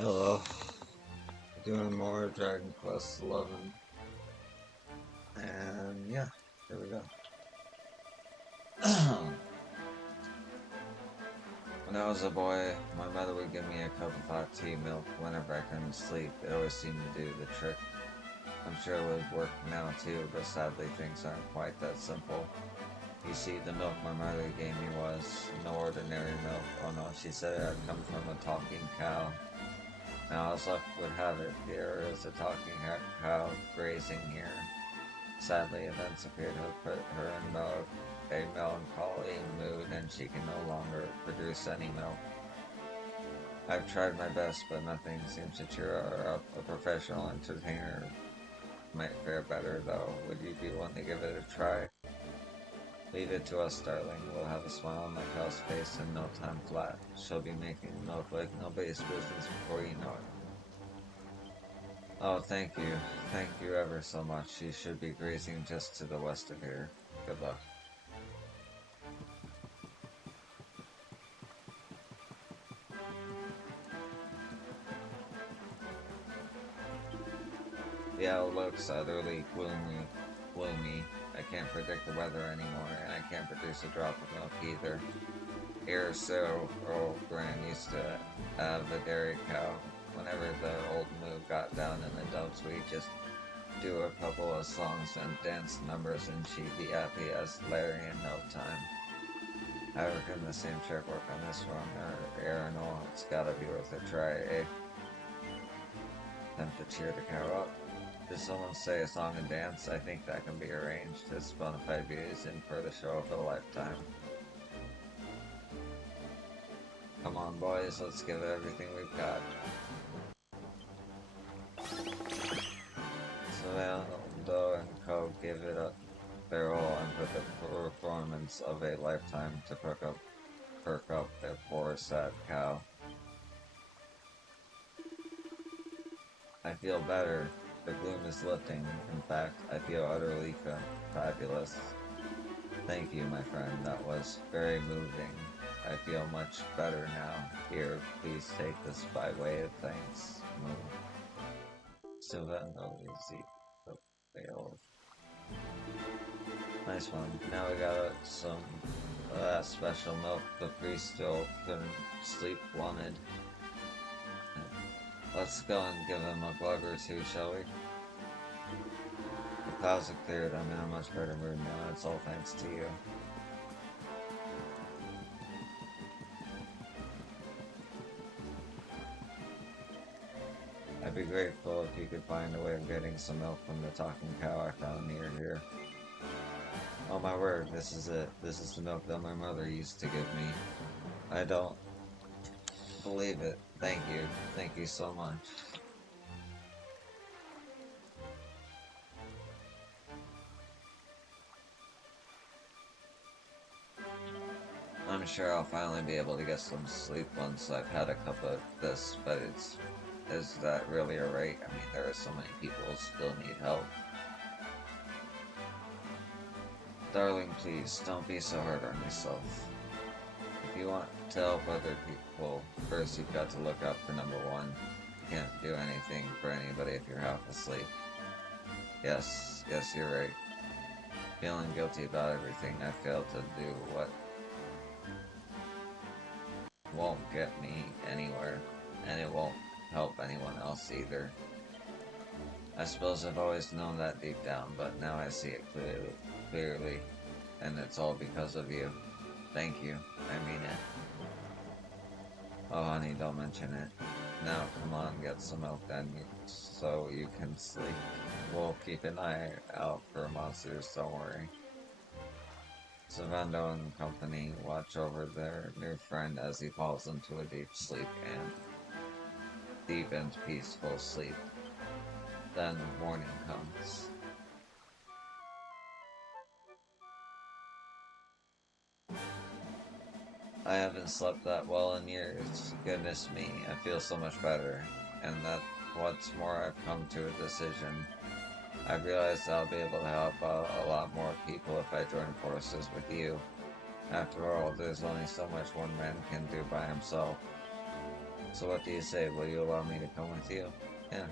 Hello, doing more Dragon Quest XI, and yeah, here we go. When I was a boy, my mother would give me a cup of hot tea milk whenever I couldn't sleep. It always seemed to do the trick. I'm sure it would work now too, but sadly things aren't quite that simple. You see, the milk my mother gave me was no ordinary milk. Oh no, she said it had come from a talking cow. Now, as luck would have it, there is a talking cow grazing here. Sadly, events appear to have put her in a melancholy mood and she can no longer produce any milk. I've tried my best, but nothing seems to cheer her up. A professional entertainer might fare better, though. Would you be willing to give it a try? Leave it to us, darling. We'll have a smile on my cow's face in no time flat. She'll be making milk like nobody's business before you know it. Oh, thank you. Thank you ever so much. She should be grazing just to the west of here. Good luck. The outlook's utterly gloomy. I can't predict the weather anymore, and I can't produce a drop of milk either. Here, so old Gran used to have a dairy cow. Whenever the old moo got down in the dumps, we'd just do a couple of songs and dance numbers, and she'd be happy as Larry in no time. I reckon the same trick work on this one, or Aaron, it's gotta be worth a try, eh? Time to cheer the cow up. Did someone say a song and dance? I think that can be arranged. This bonafide beauty is in for the show of a lifetime. Come on, boys, let's give it everything we've got. Savando and Co. give it a their all and put the performance of a lifetime to perk up their poor sad cow. I feel better. The gloom is lifting. In fact, I feel utterly fabulous. Thank you, my friend. That was very moving. I feel much better now. Here, please take this by way of thanks. Silvano is the fail. Nice one. Now we got some special milk the priest still couldn't sleep wanted. Let's go and give him a glug or two, shall we? The clouds have cleared. I'm in a much better mood now. It's all thanks to you. I'd be grateful if you could find a way of getting some milk from the talking cow I found near here. Oh my word, this is it. This is the milk that my mother used to give me. I don't believe it. Thank you. Thank you so much. I'm sure I'll finally be able to get some sleep once I've had a cup of this, but is that really a rate? I mean, there are so many people who still need help. Darling, please, don't be so hard on yourself. If you want to help other people, first you've got to look out for number one. You can't do anything for anybody if you're half asleep. Yes, you're right. Feeling guilty about everything I failed to do what won't get me anywhere, and it won't help anyone else either. I suppose I've always known that deep down, but now I see it clearly, and it's all because of you. Thank you. I mean it. Oh, honey, don't mention it. Now, come on, get some milk then, so you can sleep. We'll keep an eye out for monsters, don't worry. Savando and company watch over their new friend as he falls into a deep and peaceful sleep. Then morning comes. I haven't slept that well in years. Goodness me, I feel so much better. And that what's more, I've come to a decision. I realized I'll be able to help a lot more people if I join forces with you. After all, there's only so much one man can do by himself. So what do you say? Will you allow me to come with you? Yeah.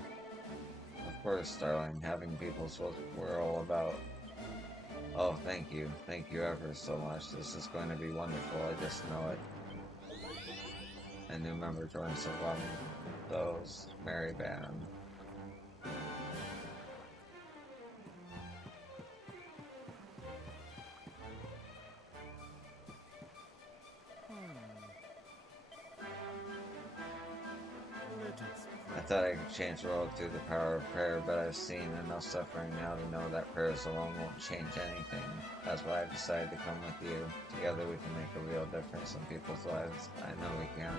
Of course, darling. Having people's what we're all about. Oh, thank you. Thank you ever so much. This is going to be wonderful. I just know it. A new member joins those merry band. I thought I could change the world through the power of prayer, but I've seen enough suffering now to know that prayers alone won't change anything. That's why I've decided to come with you. Together we can make a real difference in people's lives. I know we can.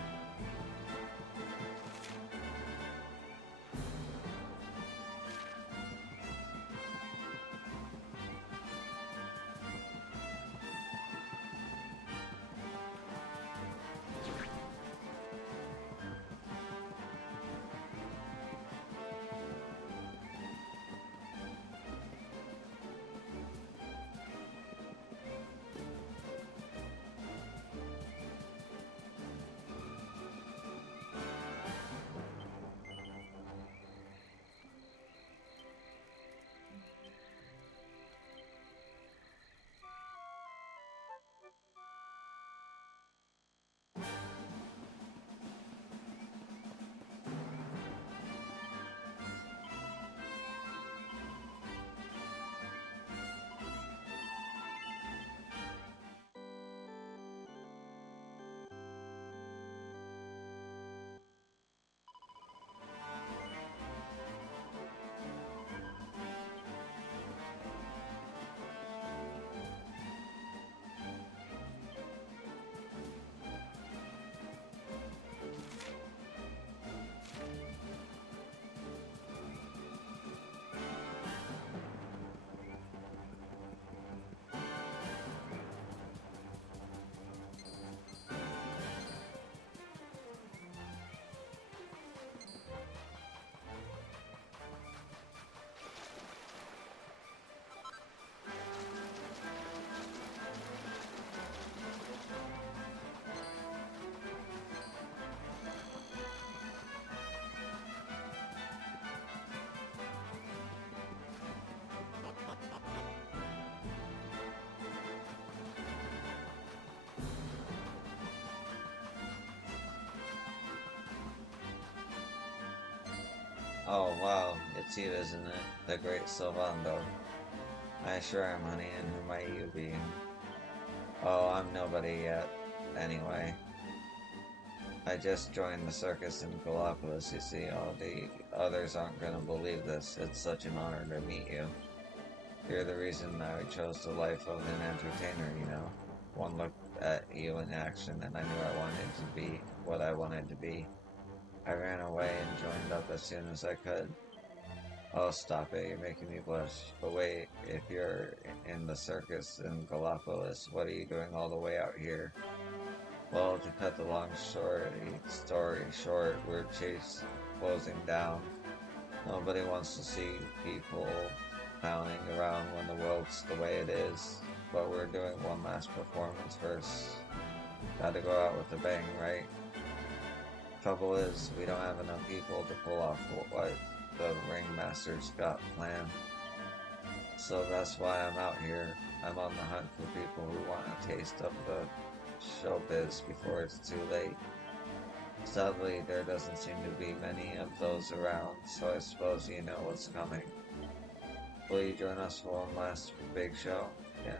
Oh wow, it's you, isn't it? The great Sylvando. I sure am, honey, and who might you be? Oh, I'm nobody yet. Anyway, I just joined the circus in Galapagos, you see. All the others aren't gonna believe this. It's such an honor to meet you. You're the reason I chose the life of an entertainer, you know. One look at you in action and I knew I wanted to be what I wanted to be. I ran away and joined up as soon as I could. Oh, stop it, you're making me blush. But wait, if you're in the circus in Galapagos, what are you doing all the way out here? Well, to cut the long story short, we're closing down. Nobody wants to see people pounding around when the world's the way it is. But we're doing one last performance first. Gotta go out with a bang, right? Trouble is, we don't have enough people to pull off what the ringmaster's got planned. So that's why I'm out here. I'm on the hunt for people who want a taste of the showbiz before it's too late. Sadly, there doesn't seem to be many of those around, so I suppose you know what's coming. Will you join us for one last big show? Yeah.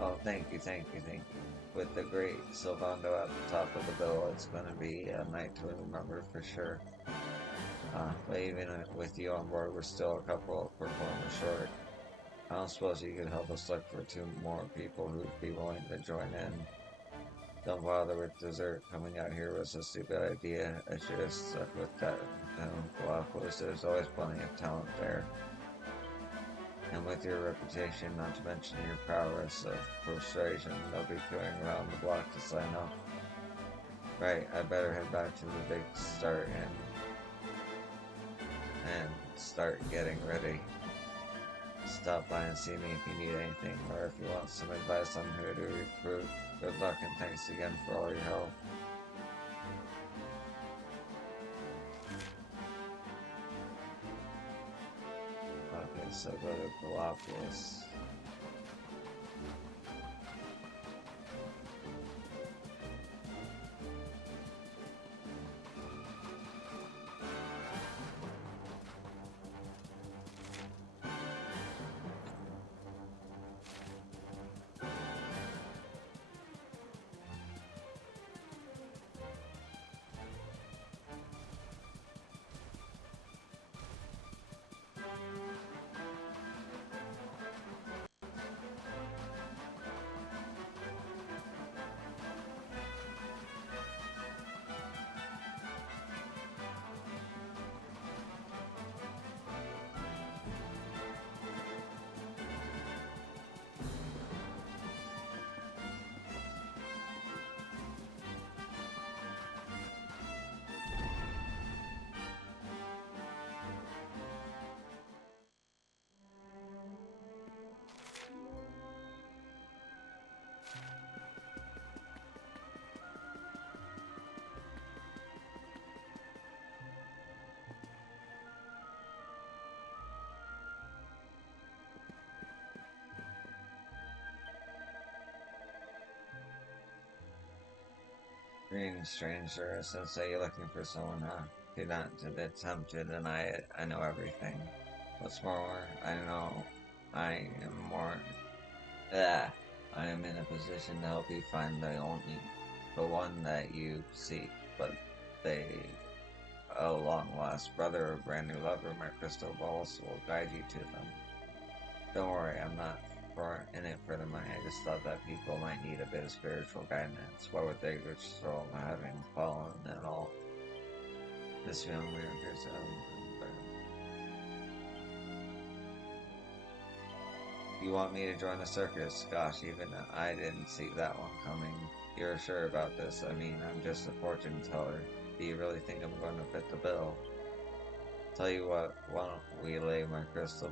Oh, thank you, thank you, thank you. With the great Sylvando at the top of the bill, it's gonna be a night to remember for sure. But even with you on board, we're still a couple of performers short. I don't suppose you could help us look for two more people who'd be willing to join in. Don't bother with dessert. Coming out here was a stupid idea. I should have stuck with that. Galapagos, there's always plenty of talent there. And with your reputation, not to mention your prowess of persuasion, they'll be going around the block to sign up. Right, I better head back to the big start and start getting ready. Stop by and see me if you need anything, or if you want some advice on who to recruit. Good luck and thanks again for all your help. so go to Galapagos. Green stranger, Sensei, you're looking for someone, huh? Do not attempt to deny it. I know everything. What's more, I know I am more. Ah, I am in a position to help you find the one that you seek. But they, a long lost brother or brand new lover, my crystal balls will guide you to them. Don't worry, I'm not in it for the money. I just thought that people might need a bit of spiritual guidance. What would they just throw having fallen and all? This young man appears You want me to join the circus? Gosh, even I didn't see that one coming. You're sure about this? I mean, I'm just a fortune teller. Do you really think I'm going to fit the bill? Tell you what, why don't we let my crystal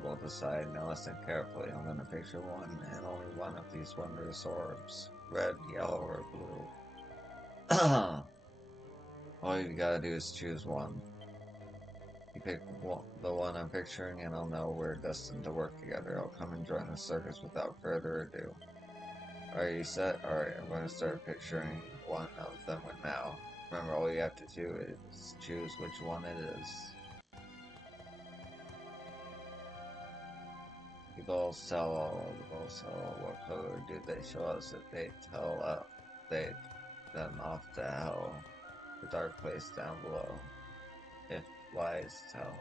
ball decide. Now listen carefully. I'm going to picture one and only one of these wondrous orbs. Red, yellow, or blue. All you gotta do is choose one. You pick the one I'm picturing and I'll know we're destined to work together. I'll come and join the circus without further ado. Are you set? Alright, I'm going to start picturing one of them now. Remember, all you have to do is choose which one it is. The balls tell all, what color do they show us if they tell them off to hell, the dark place down below, if lies tell.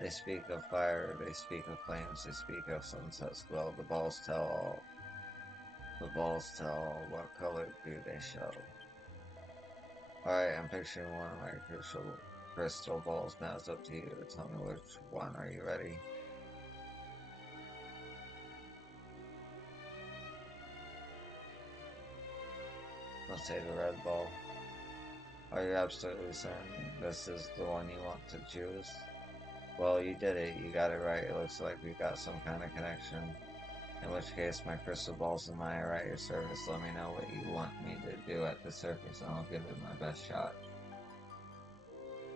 They speak of fire, they speak of flames, they speak of sunset's glow, the balls tell all. The balls tell all, what color do they show? Alright, I'm picturing one of my crystal balls, now it's up to you to tell me which one. Are you ready? Let's say the red ball. Are you absolutely certain this is the one you want to choose? Well, you did it. You got it right. It looks like we've got some kind of connection. In which case, my crystal balls and I are at your service. Let me know what you want me to do at the circus, and I'll give it my best shot.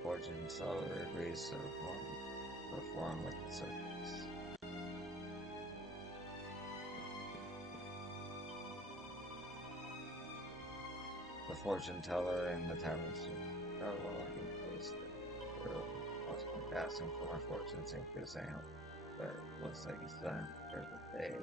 Fortune teller agrees to perform with the circus. The fortune teller in the tavern placed asking for my fortune sinker saying but it looks like he's done for the day.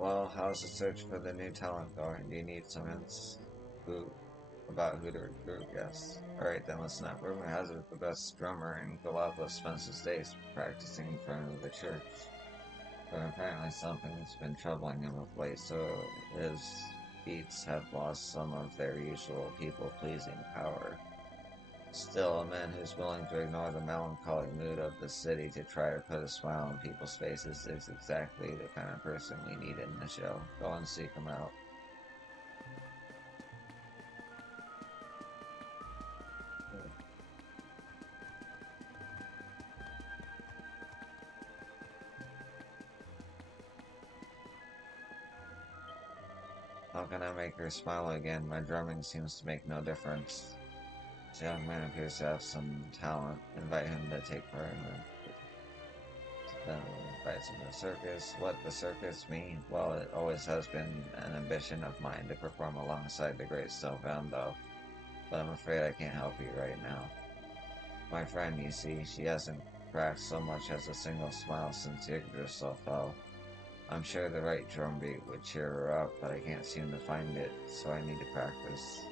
Well, how's the search for the new talent going? Do you need some hints about who to recruit? Yes. Alright, then listen up. Rumor has it the best drummer in Galapagos spends his days practicing in front of the church. But apparently something's been troubling him of late, so his beats have lost some of their usual people-pleasing power. Still, a man who's willing to ignore the melancholy mood of the city to try to put a smile on people's faces is exactly the kind of person we need in the show. Go and seek him out. How can I make her smile again? My drumming seems to make no difference. This young man appears to have some talent. Invite him to take part in the then invites him to the circus. What, the circus? Me? Well, it always has been an ambition of mine to perform alongside the great Sylvando, but I'm afraid I can't help you right now. My friend, you see, she hasn't cracked so much as a single smile since Yggdrasil fell. I'm sure the right drum beat would cheer her up, but I can't seem to find it, so I need to practice.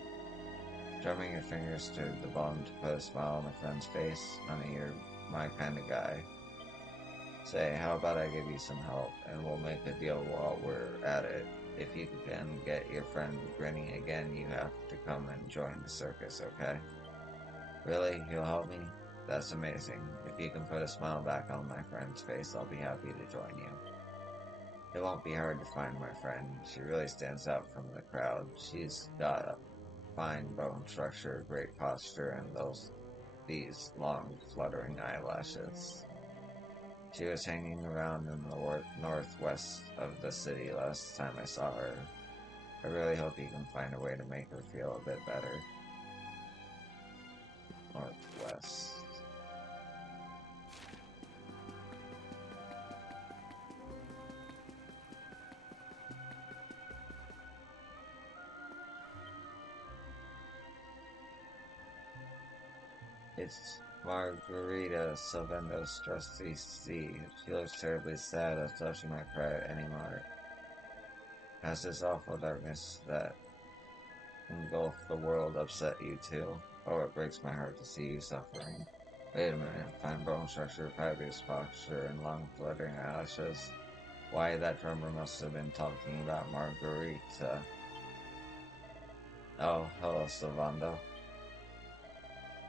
Drumming your fingers to the bottom to put a smile on a friend's face? Honey, you're my kind of guy. Say, how about I give you some help, and we'll make a deal while we're at it. If you can get your friend grinning again, you have to come and join the circus, okay? Really? You'll help me? That's amazing. If you can put a smile back on my friend's face, I'll be happy to join you. It won't be hard to find my friend. She really stands out from the crowd. She's got a fine bone structure, great posture, and these long, fluttering eyelashes. She was hanging around in the northwest of the city last time I saw her. I really hope you can find a way to make her feel a bit better. Northwest. It's Margarita Sylvando's trusty steed. She looks terribly sad as though she might cry at any moment. Has this awful darkness that engulfed the world upset you too? Oh, it breaks my heart to see you suffering. Wait a minute, fine bone structure, fabulous posture, and long fluttering eyelashes. Why, that drummer must have been talking about Margarita. Oh, hello, Sylvando.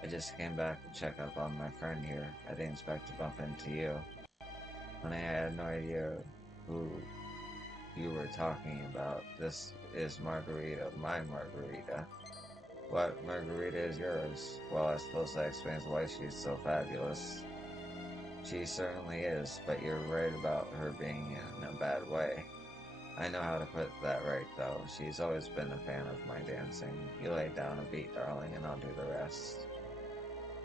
I just came back to check up on my friend here. I didn't expect to bump into you. Honey, I had no idea who you were talking about. This is Margarita, my Margarita. What, Margarita is yours? Well, I suppose that explains why she's so fabulous. She certainly is, but you're right about her being in a bad way. I know how to put that right, though. She's always been a fan of my dancing. You lay down a beat, darling, and I'll do the rest.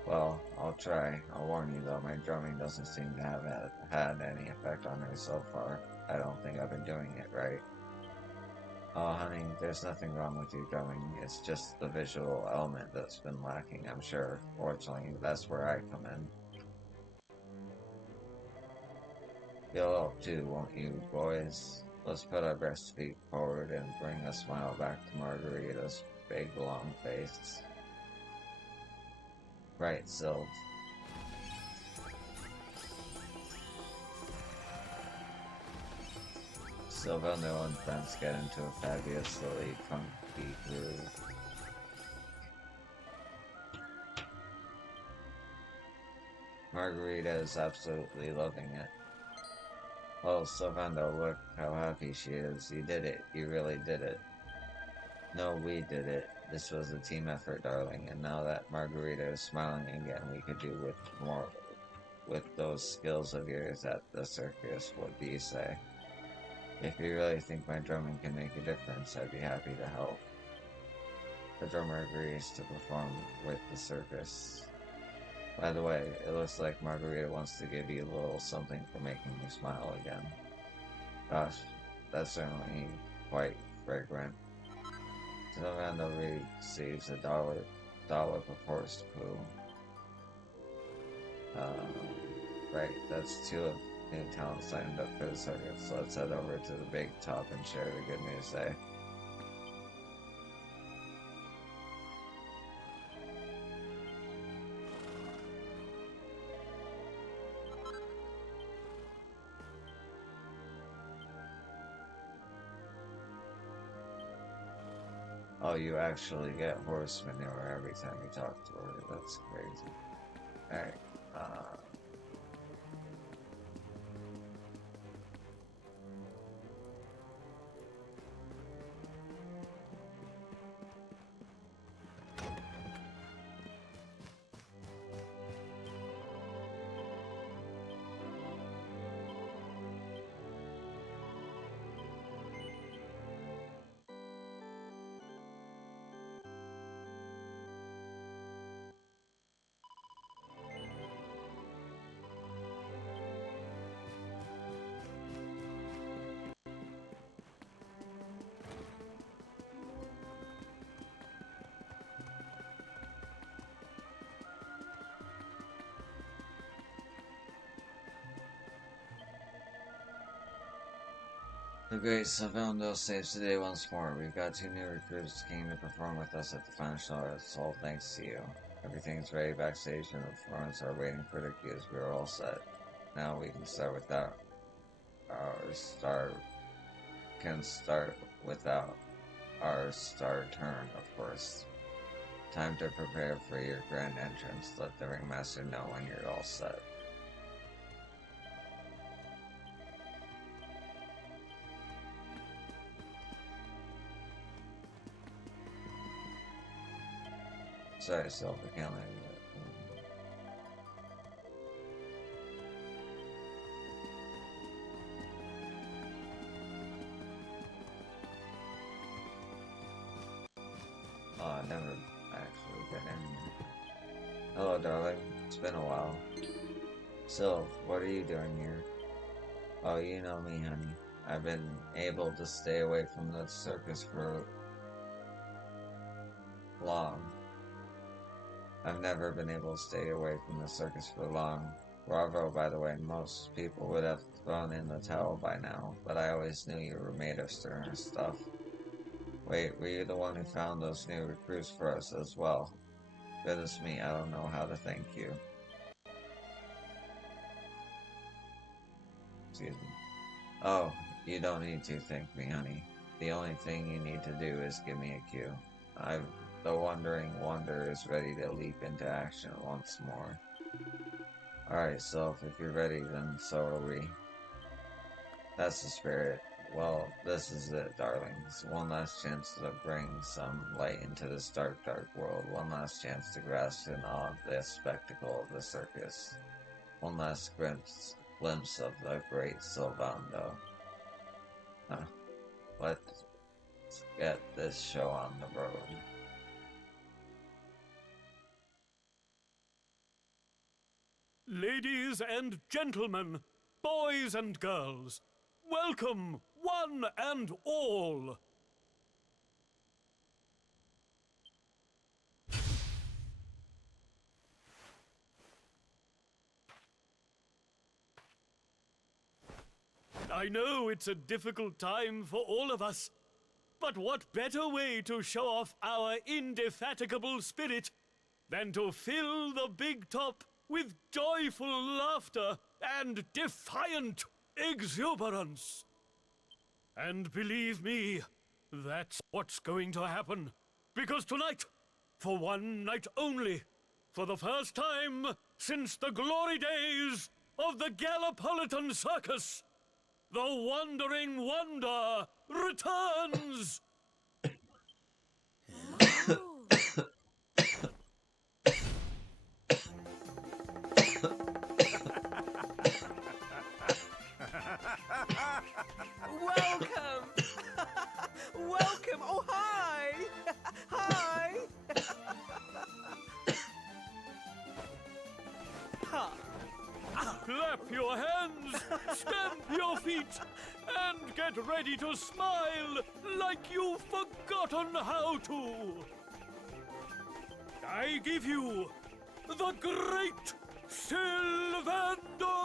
Well, I'll try. I'll warn you, though, my drumming doesn't seem to have had any effect on her so far. I don't think I've been doing it right. Oh, honey, there's nothing wrong with your drumming. It's just the visual element that's been lacking, I'm sure. Fortunately, that's where I come in. You'll help too, won't you, boys? Let's put our best feet forward and bring a smile back to Margarita's big, long face. Right, Sylv. Sylvando and friends get into a fabulously funky groove. Margarita is absolutely loving it. Oh, Sylvando, look how happy she is. You did it. You really did it. No, we did it. This was a team effort, darling, and now that Margarita is smiling again, we could do with more with those skills of yours at the circus. What do you say? If you really think my drumming can make a difference, I'd be happy to help. The drummer agrees to perform with the circus. By the way, it looks like Margarita wants to give you a little something for making you smile again. Gosh, that's certainly quite fragrant. Sylvando receives a dollar purports to poo. Right, that's two of new talent signed up for the circus. So let's head over to the big top and share the good news there. Oh, you actually get horse manure every time you talk to her. That's crazy. Alright, The great Sylvando saves the day once more. We've got 2 new recruits keen to perform with us at the final show. It's all thanks to you. Everything's ready backstage and the performers are waiting for their cues. We're all set. Now we can start without our star turn, of course. Time to prepare for your grand entrance. Let the ringmaster know when you're all set. Sorry, Sylph, I can't let you do it. Oh, I've never actually been in. Hello, darling. It's been a while. Sylph, what are you doing here? Oh, you know me, honey. I've been able to stay away from the circus for long. I've never been able to stay away from the circus for long. Bravo, by the way. Most people would have thrown in the towel by now, but I always knew you were made of sterner stuff. Wait, were you the one who found those new recruits for us as well? Goodness me, I don't know how to thank you. Excuse me. Oh, you don't need to thank me, honey. The only thing you need to do is give me a cue. The Wandering Wonder is ready to leap into action once more. Alright, Sylph, if you're ready, then so are we. That's the spirit. Well, this is it, darlings. One last chance to bring some light into this dark, dark world. One last chance to grasp in awe of the spectacle of the circus. One last glimpse of the great Sylvando. Let's get this show on the road. Ladies and gentlemen, boys and girls, welcome one and all. I know it's a difficult time for all of us, but what better way to show off our indefatigable spirit than to fill the big top with joyful laughter and defiant exuberance. And believe me, that's what's going to happen. Because tonight, for one night only, for the first time since the glory days of the Gallipolitan Circus, the Wandering Wonder returns! Welcome! Welcome! Oh, hi! Hi! Clap your hands, stamp your feet, and get ready to smile like you've forgotten how to. I give you the Great Sylvando!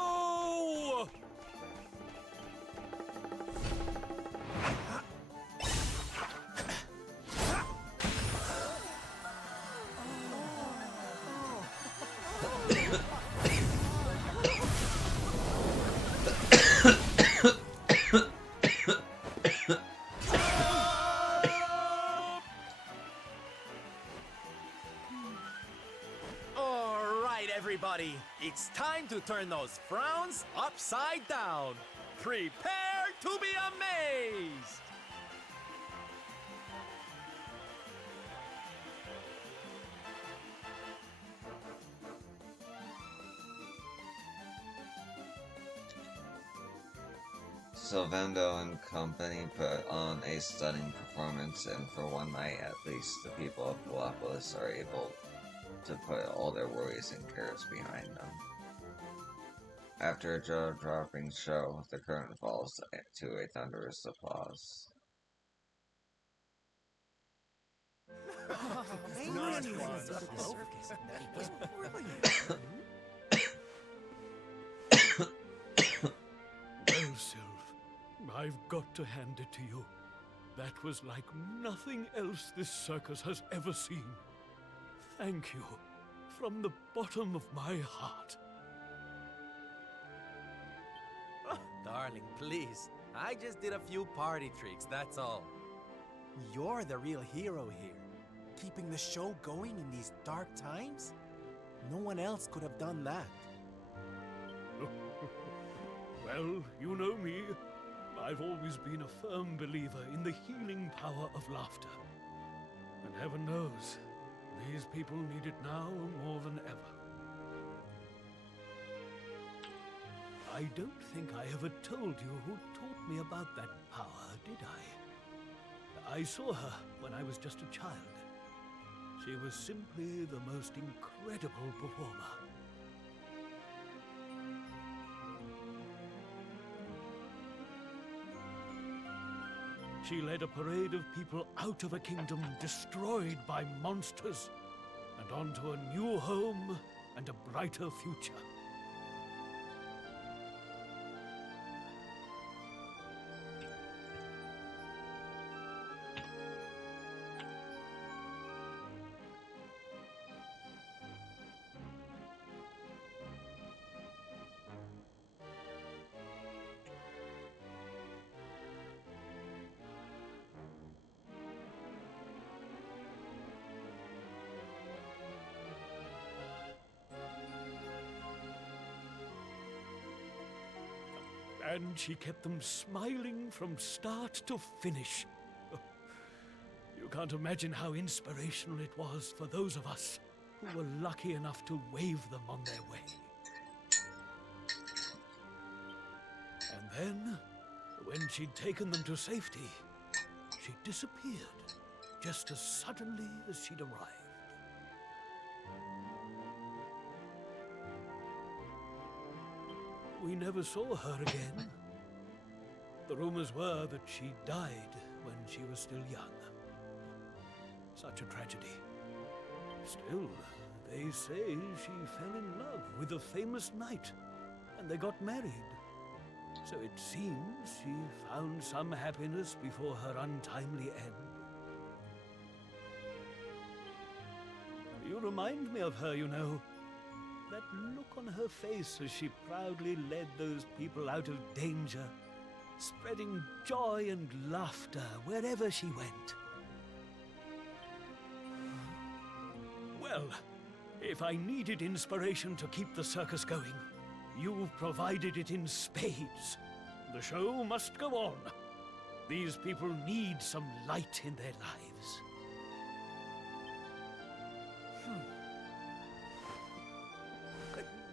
Everybody, it's time to turn those frowns upside down. Prepare to be amazed! Sylvando and company put on a stunning performance, and for one night at least, the people of Gallipolis are able to put all their worries and cares behind them. After a jaw-dropping show, the curtain falls to a thunderous applause. Well, Sylph, I've got to hand it to you. That was like nothing else this circus has ever seen. Thank you, from the bottom of my heart. Oh, darling, please. I just did a few party tricks, that's all. You're the real hero here. Keeping the show going in these dark times? No one else could have done that. Well, you know me. I've always been a firm believer in the healing power of laughter. And heaven knows, these people need it now more than ever. I don't think I ever told you who taught me about that power, did I? I saw her when I was just a child. She was simply the most incredible performer. She led a parade of people out of a kingdom destroyed by monsters and onto a new home and a brighter future. And she kept them smiling from start to finish. You can't imagine how inspirational it was for those of us who were lucky enough to wave them on their way. And then, when she'd taken them to safety, she disappeared just as suddenly as she'd arrived. We never saw her again. The rumors were that she died when she was still young. Such a tragedy. Still, they say she fell in love with a famous knight, and they got married. So it seems she found some happiness before her untimely end. You remind me of her, you know. That look on her face as she proudly led those people out of danger, spreading joy and laughter wherever she went. Well, if I needed inspiration to keep the circus going, you've provided it in spades. The show must go on. These people need some light in their lives.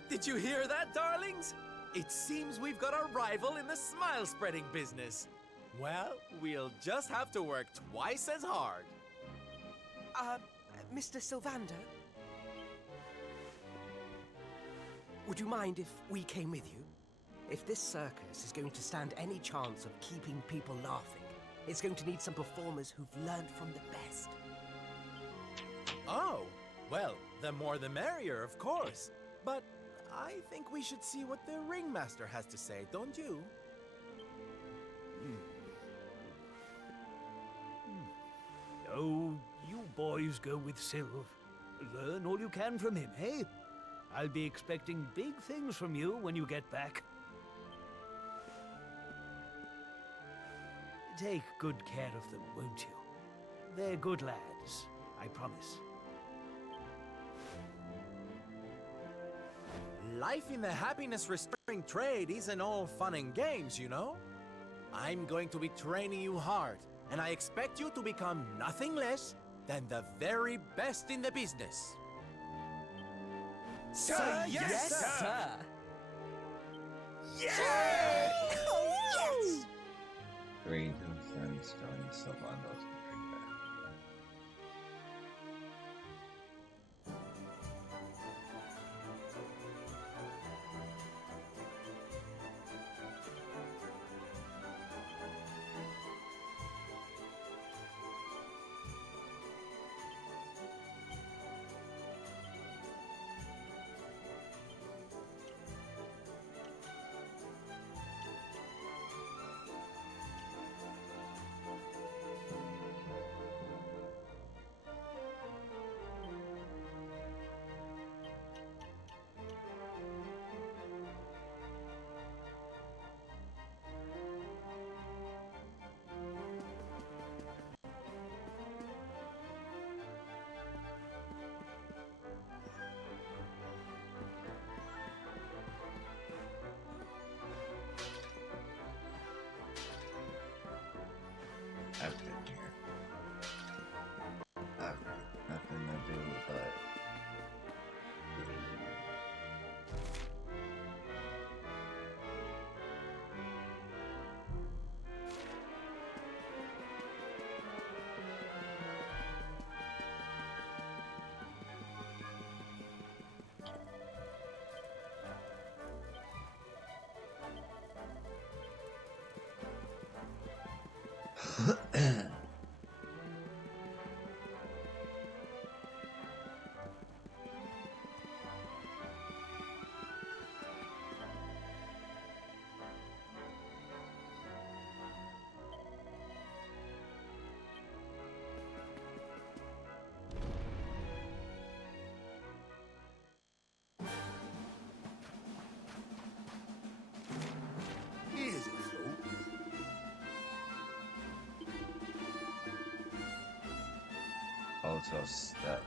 Did you hear that, darlings? It seems we've got a rival in the smile-spreading business. Well, we'll just have to work twice as hard. Mr. Sylvander? Would you mind if we came with you? If this circus is going to stand any chance of keeping people laughing, it's going to need some performers who've learned from the best. Oh, well, the more the merrier, of course. But I think we should see what the ringmaster has to say, don't you? Oh, you boys go with Sylv. Learn all you can from him, eh? I'll be expecting big things from you when you get back. Take good care of them, won't you? They're good lads, I promise. Life in the happiness-restoring trade isn't all fun and games, you know? I'm going to be training you hard, and I expect you to become nothing less than the very best in the business. Sir, yes, sir! Yeah! Oh, yes! Three new friends join Sylvando's Big Band. to a step.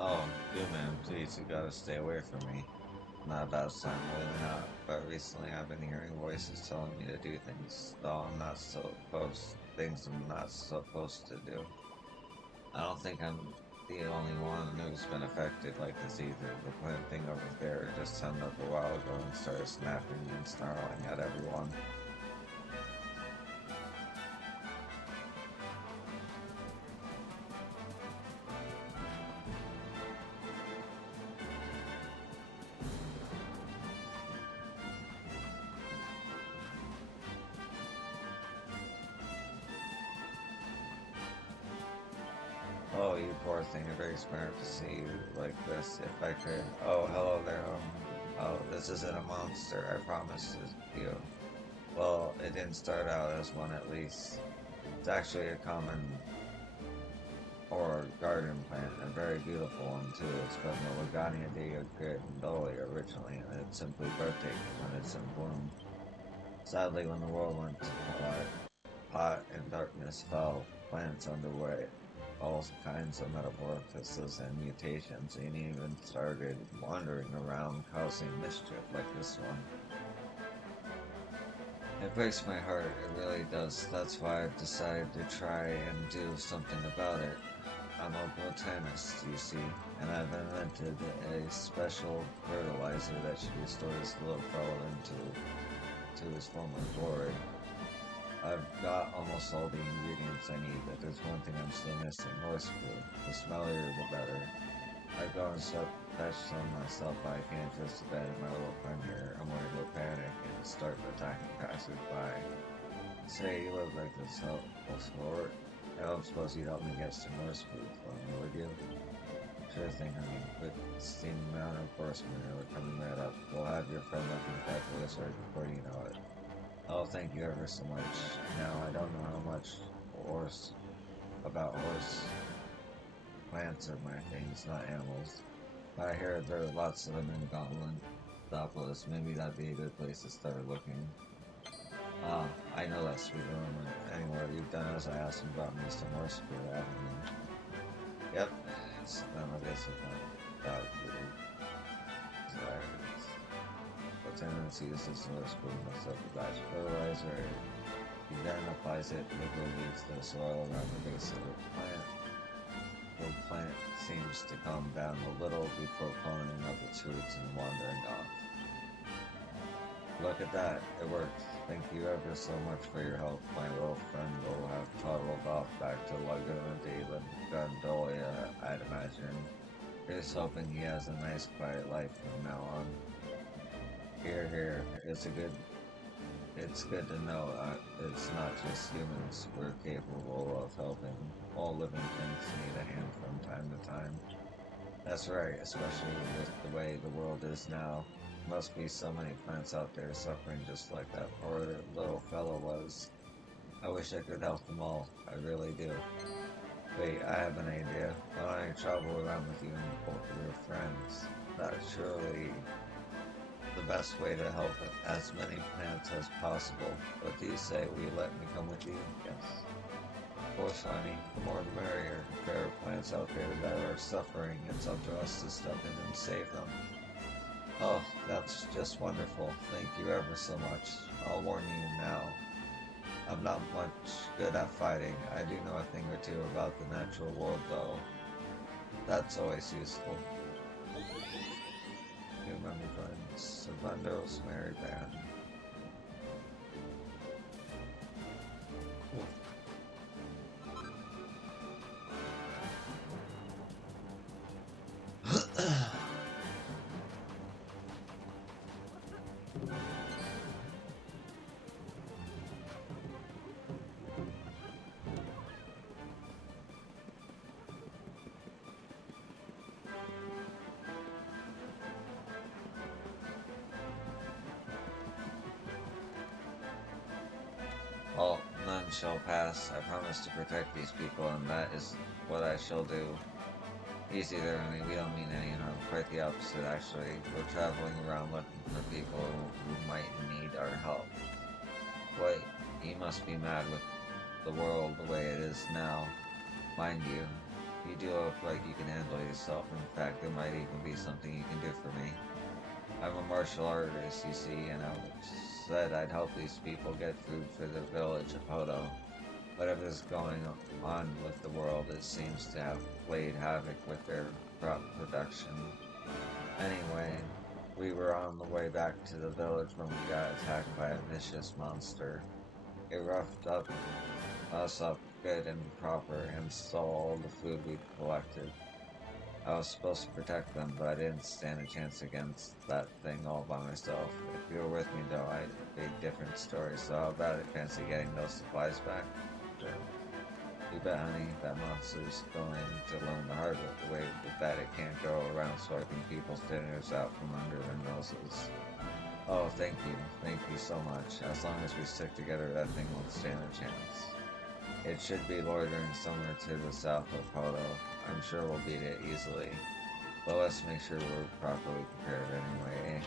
Oh, good man, please, you gotta stay away from me. Not about time, really not. But recently I've been hearing voices telling me to do things, though I'm not supposed, things I'm not supposed to do. I don't think I'm the only one who's been affected like this either. The plant thing over there just turned up a while ago and started snapping and snarling at everyone. Oh, you poor thing, it breaks my heart to see you like this. If I could. Oh, hello there. Oh, this isn't a monster, I promise you. Well, it didn't start out as one at least. It's actually a common or garden plant, a very beautiful one too. It's from the Lagania de Grandolia originally, and it's simply breathtaking when it's in bloom. Sadly, when the world went to pot and darkness fell, plants underway all kinds of metamorphoses and mutations, and even started wandering around causing mischief like this one. It breaks my heart, it really does. That's why I've decided to try and do something about it. I'm a botanist, you see, and I've invented a special fertilizer that should restore this little fellow to his former glory. I've got almost all the ingredients I need, but there's one thing I'm still missing, horse food. The smellier the better. I go and fetch some myself, but I can't just abandon my little friend here. I'm worried he'll panic and start attacking passers-by. Say, you look like this helpful sort. I don't suppose you'd help me get some horse food for me, would you? Sure thing, honey. With the steaming mountain of horsemen, we're coming right up. We'll have your friend looking fabulous right before you know it. Oh, thank you ever so much. Now, I don't know how much about horse plants are my things, not animals. But I hear there are lots of them in Goblinopolis. Maybe that'd be a good place to start looking. Ah, I know that sweet aroma. Anyway, you've done as I asked and brought me some horse food, haven't you? Yep. It's none of this about food. Tendency uses horse food instead of batch fertilizer. He then applies it liquidly to the soil around the base of the plant. The plant seems to calm down a little before cloning up its roots and wandering off. Look at that, it worked. Thank you ever so much for your help. My little friend will have toddled off back to Laguna de Grandolia, I'd imagine. Here's hoping he has a nice quiet life from now on. Here. It's good to know it's not just humans we're capable of helping. All living things need a hand from time to time. That's right, especially with the way the world is now. Must be so many plants out there suffering just like that poor little fellow was. I wish I could help them all. I really do. Wait, I have an idea. Why don't I travel around with you and both of your friends? That surely best way to help as many plants as possible. What do you say? Will you let me come with you? Yes. Of course, honey. The more the merrier. There are plants out there that are suffering. It's up to us to step in and save them. Oh, that's just wonderful. Thank you ever so much. I'll warn you now. I'm not much good at fighting. I do know a thing or two about the natural world, though. That's always useful. You remember friends? Servando's Merry Band. Cool. Well, none shall pass. I promise to protect these people, and that is what I shall do. Easy there, honey. We don't mean any harm. Quite the opposite, actually. We're traveling around looking for people who might need our help. Wait, you must be mad with the world the way it is now. Mind you, you do look like you can handle yourself. In fact, there might even be something you can do for me. I'm a martial artist, you see, and I said I'd help these people get food for the village of Hodo. Whatever's going on with the world, it seems to have played havoc with their crop production. Anyway, we were on the way back to the village when we got attacked by a vicious monster. It roughed us up good and proper and stole all the food we'd collected. I was supposed to protect them, but I didn't stand a chance against that thing all by myself. If you were with me, though, I'd be a different story. So how about it? Fancy getting those supplies back? Sure. You bet, honey. That monster's going to learn the hard way that it can't go around swiping people's dinners out from under their noses. Oh, thank you. Thank you so much. As long as we stick together, that thing won't stand a chance. It should be loitering somewhere to the south of Hodo. I'm sure we'll beat it easily. But let's make sure we're properly prepared anyway, eh?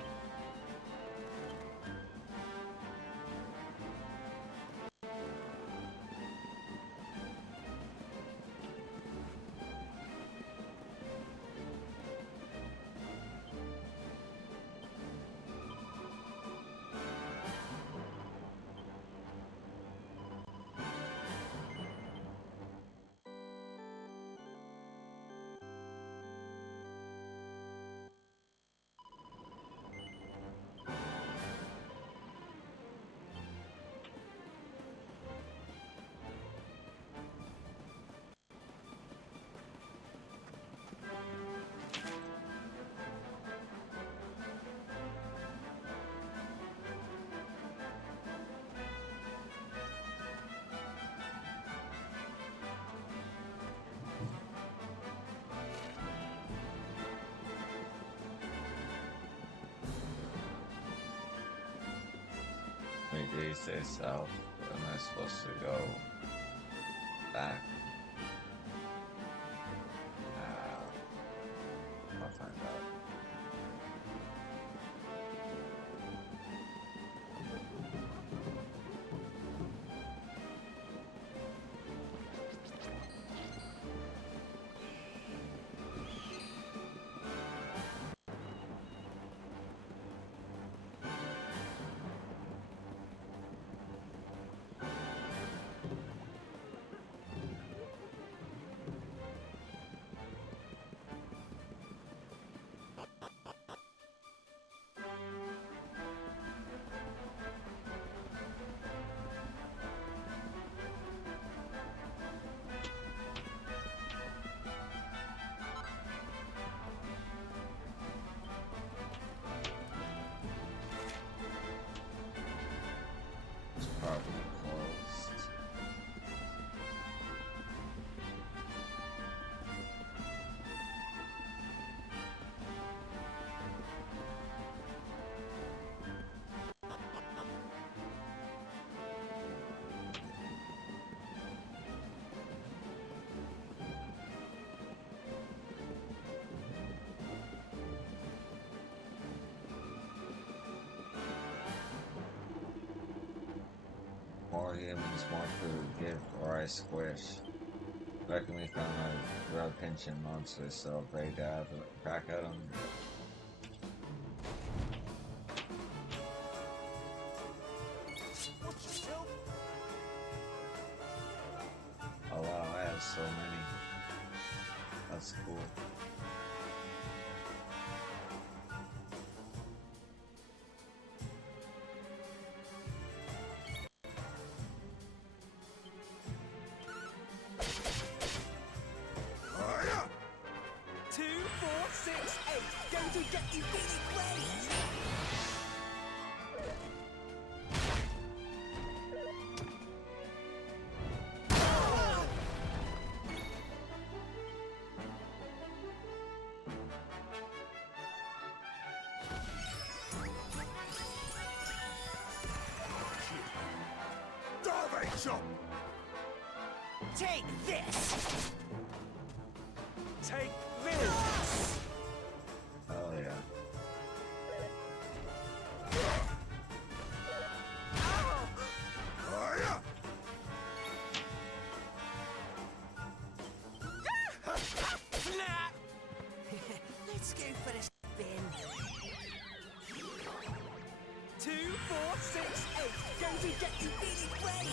Wait, did he say south? Am I supposed to go back? I'll find out. more humans, more food, give or I squish. Reckon we found a real pinching monster, so ready to have a crack at him. Oh wow, I have so many. That's cool. Two, four, six, eight. Going to get you really great. Take this! Take this! Oh yeah. Let's go for a spin. 2, 4, 6, 8. Going to get you really great.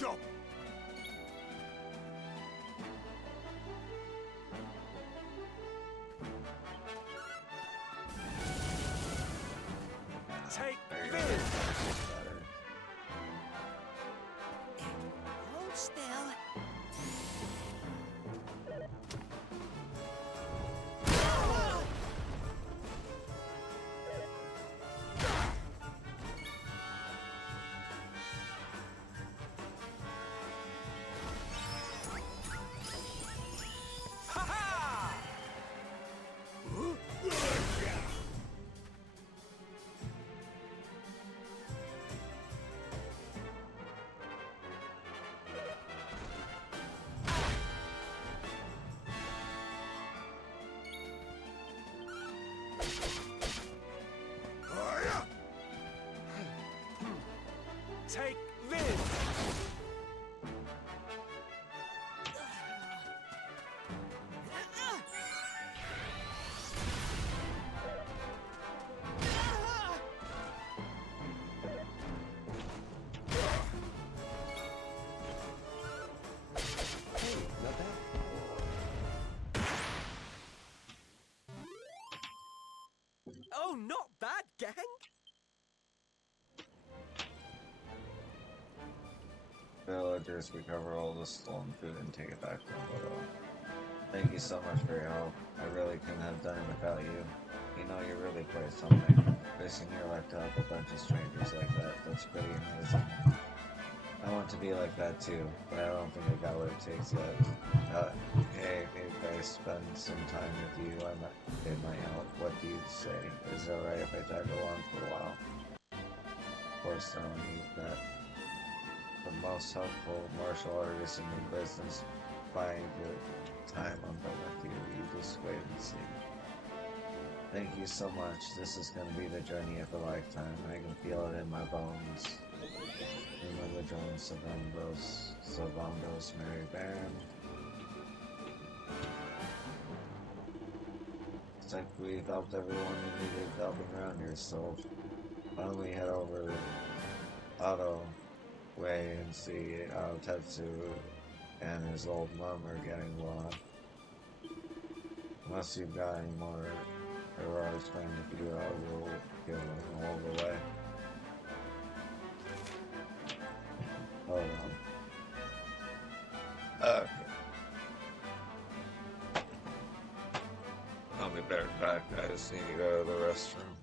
Chop! Take There you this! go. Better. Hold still. Take this! Hey, not bad. Oh, not bad, gang! Villagers recover all the stolen food and take it back to Mboto. Thank you so much for your help. I really couldn't have done it without you. You know, you really played something. Risking your life to help a bunch of strangers like that, that's pretty amazing. I want to be like that too, but I don't think I got what it takes yet. Hey, if I spend some time with you, it might help. What do you say? Is it alright if I tag along for a while? Of course, I don't need that. The most helpful martial artist in the business. Buying the time I'm done with you. You just wait and see. Thank you so much. This is going to be the journey of a lifetime. I can feel it in my bones. Remember joining Sylvando's merry band. It's like we've helped everyone who needed helping around here, so why don't we head over Auto Way and see Tetsu and his old mom are getting lost. Unless you've got any more heroics trying to figure out, we'll give them all the way. Hold on. Okay. I'll be better back. I just need to go to the restroom.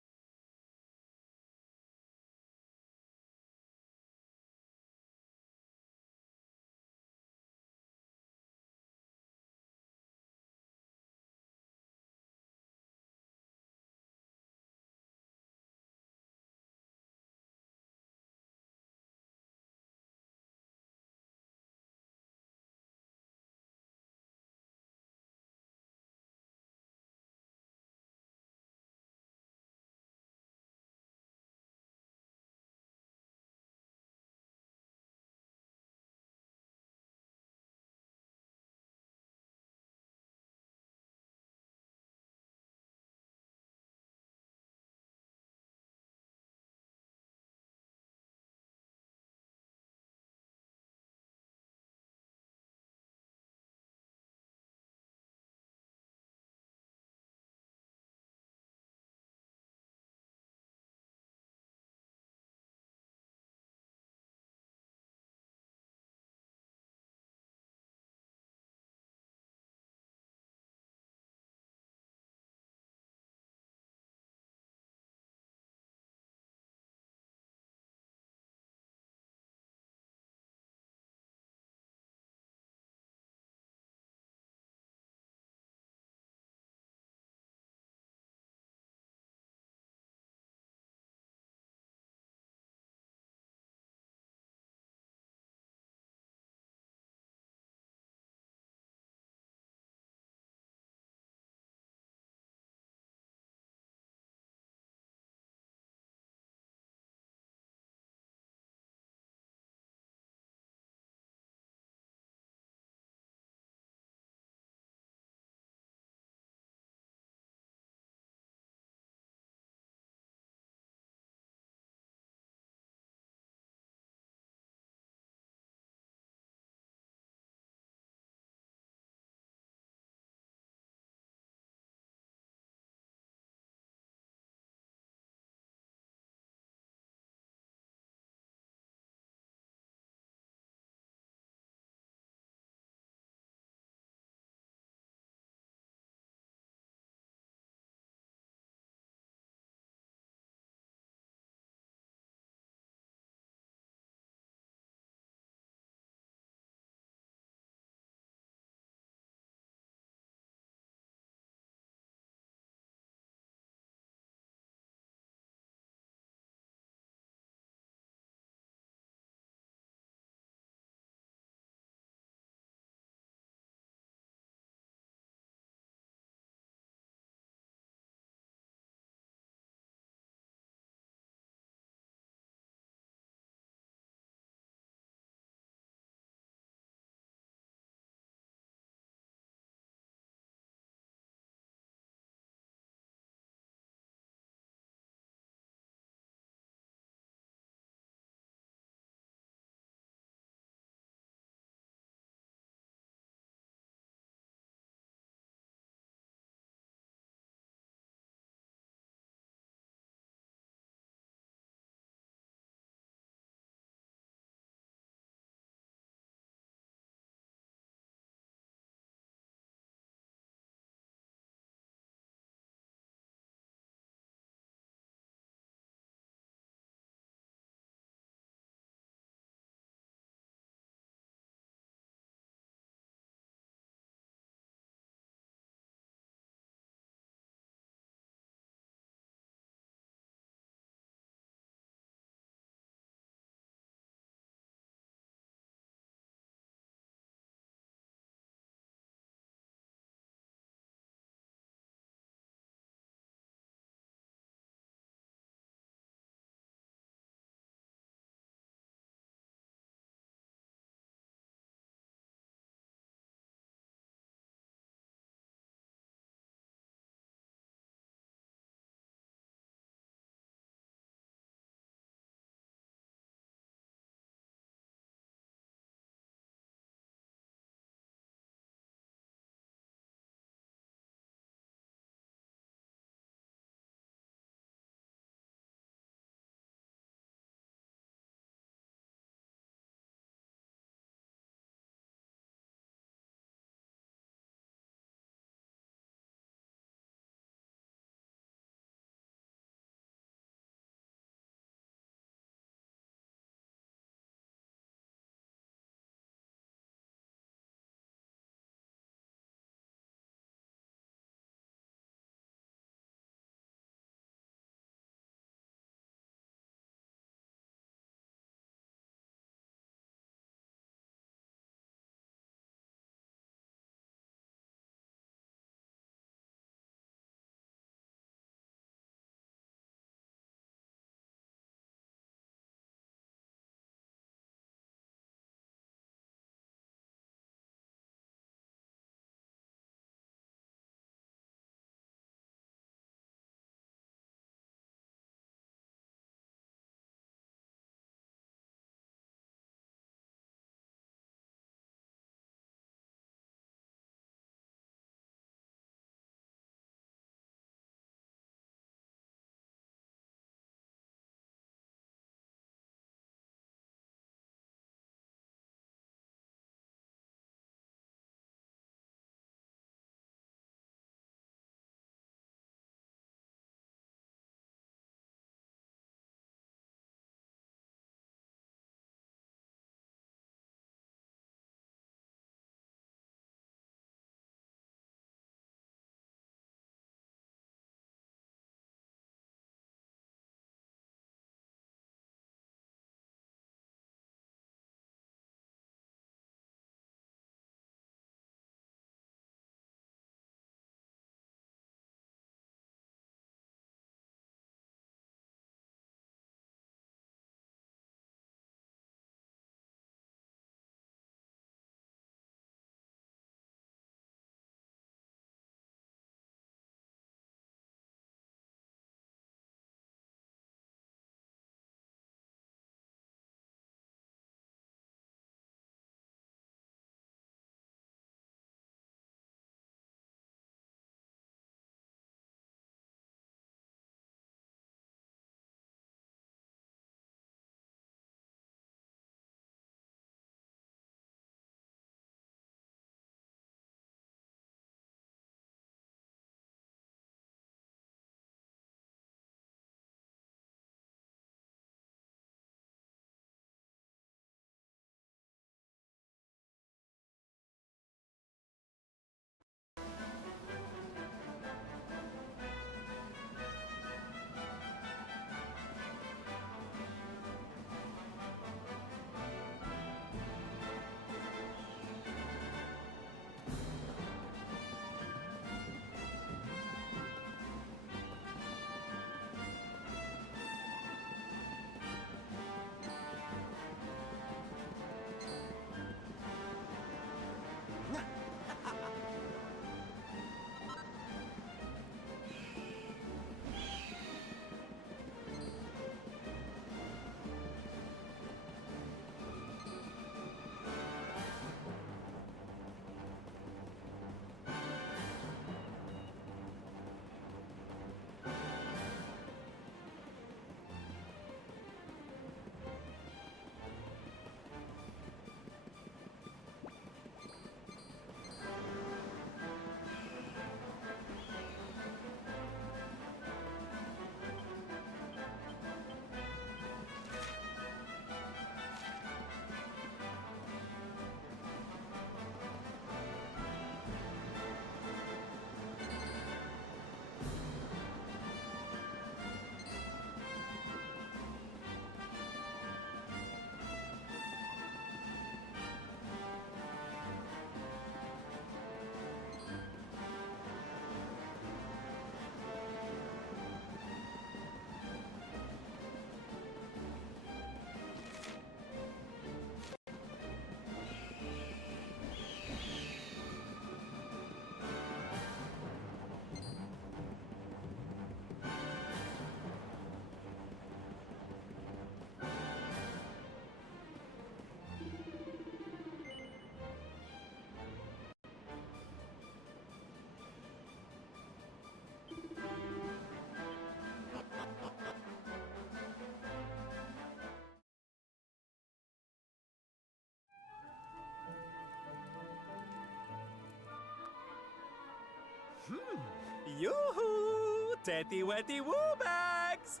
Yoo-hoo! Tetty wetty woo bags!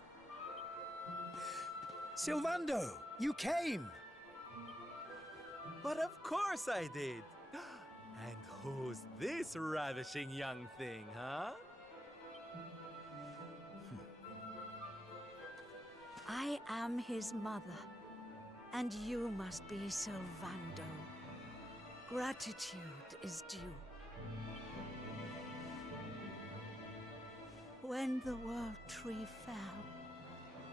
Sylvando, you came! But of course I did! And who's this ravishing young thing, huh? I am his mother, and you must be Sylvando. Gratitude is due. When the World Tree fell,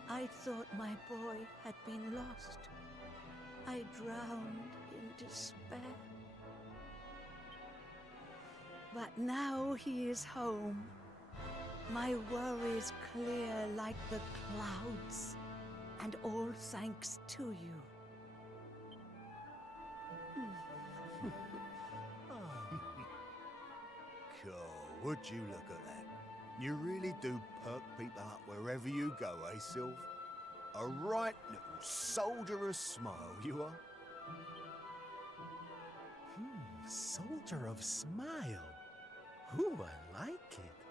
I thought my boy had been lost. I drowned in despair. But now he is home. My worries clear like the clouds, and all thanks to you. God, would you look at that? You really do perk people up wherever you go, eh, Sylv? A right little soldierous smile, you are. Soldier of Smile. Ooh, I like it.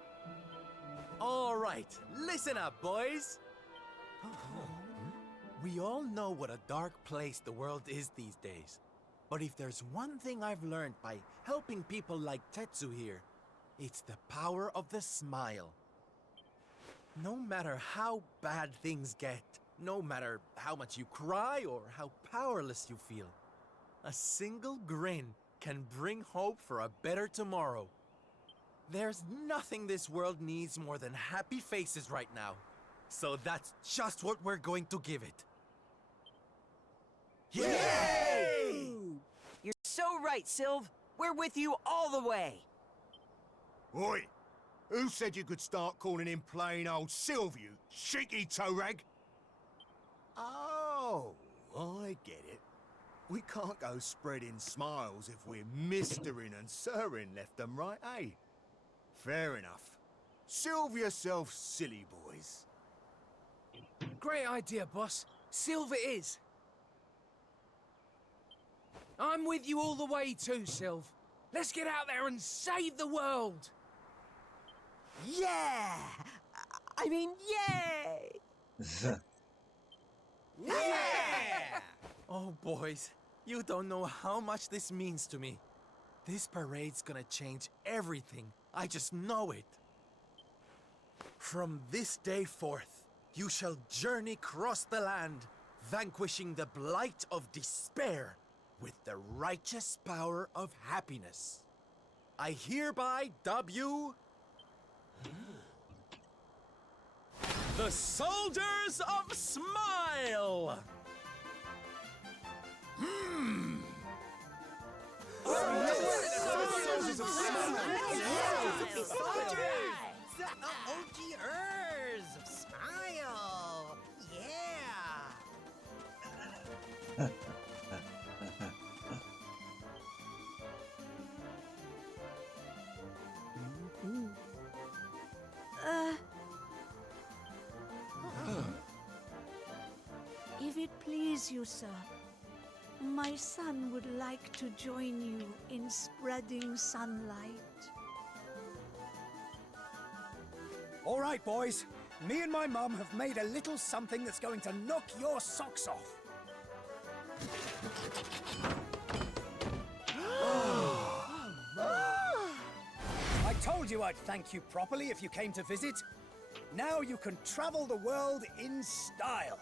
All right, listen up, boys. We all know what a dark place the world is these days. But if there's one thing I've learned by helping people like Tetsu here, it's the power of the smile. No matter how bad things get, no matter how much you cry or how powerless you feel, a single grin can bring hope for a better tomorrow. There's nothing this world needs more than happy faces right now. So that's just what we're going to give it. Yay! You're so right, Sylv. We're with you all the way. Oi! Who said you could start calling him plain old Sylv, you cheeky toe rag? Oh, I get it. We can't go spreading smiles if we're mistering and sirring left and right, eh? Fair enough. Sylv yourself, silly boys. Great idea, boss. Sylv it is. I'm with you all the way too, Sylv. Let's get out there and save the world! Yeah! I mean, yay! Yeah! Oh, boys, you don't know how much this means to me. This parade's gonna change everything. I just know it. From this day forth, you shall journey across the land, vanquishing the blight of despair with the righteous power of happiness. I hereby dub you the Soldiers of Smile! Soldiers of The OGers of Smile! Yeah! If it please you, sir, my son would like to join you in spreading sunlight. All right, boys. Me and my mum have made a little something that's going to knock your socks off. I told you I'd thank you properly if you came to visit. Now you can travel the world in style.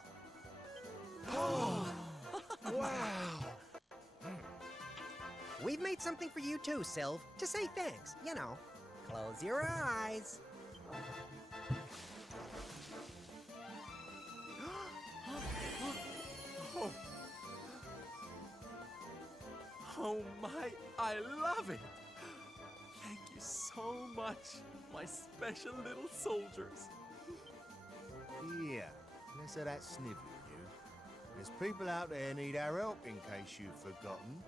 We've made something for you too, Sylv, to say thanks. You know, close your eyes. Oh my, I love it! Thank you so much, my special little soldiers. Yeah, less of that snivelling, you. There's people out there need our help in case you've forgotten.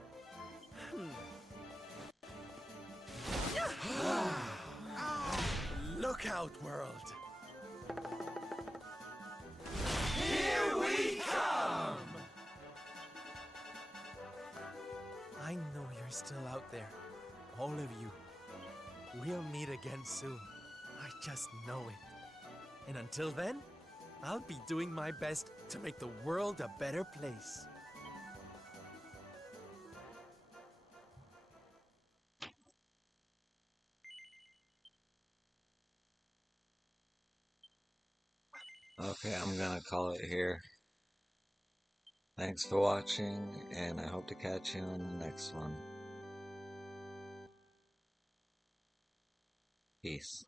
Look out, world! Here we come! I know you're still out there, all of you. We'll meet again soon. I just know it. And until then, I'll be doing my best to make the world a better place. Okay, I'm gonna call it here. Thanks for watching, and I hope to catch you in the next one. Peace.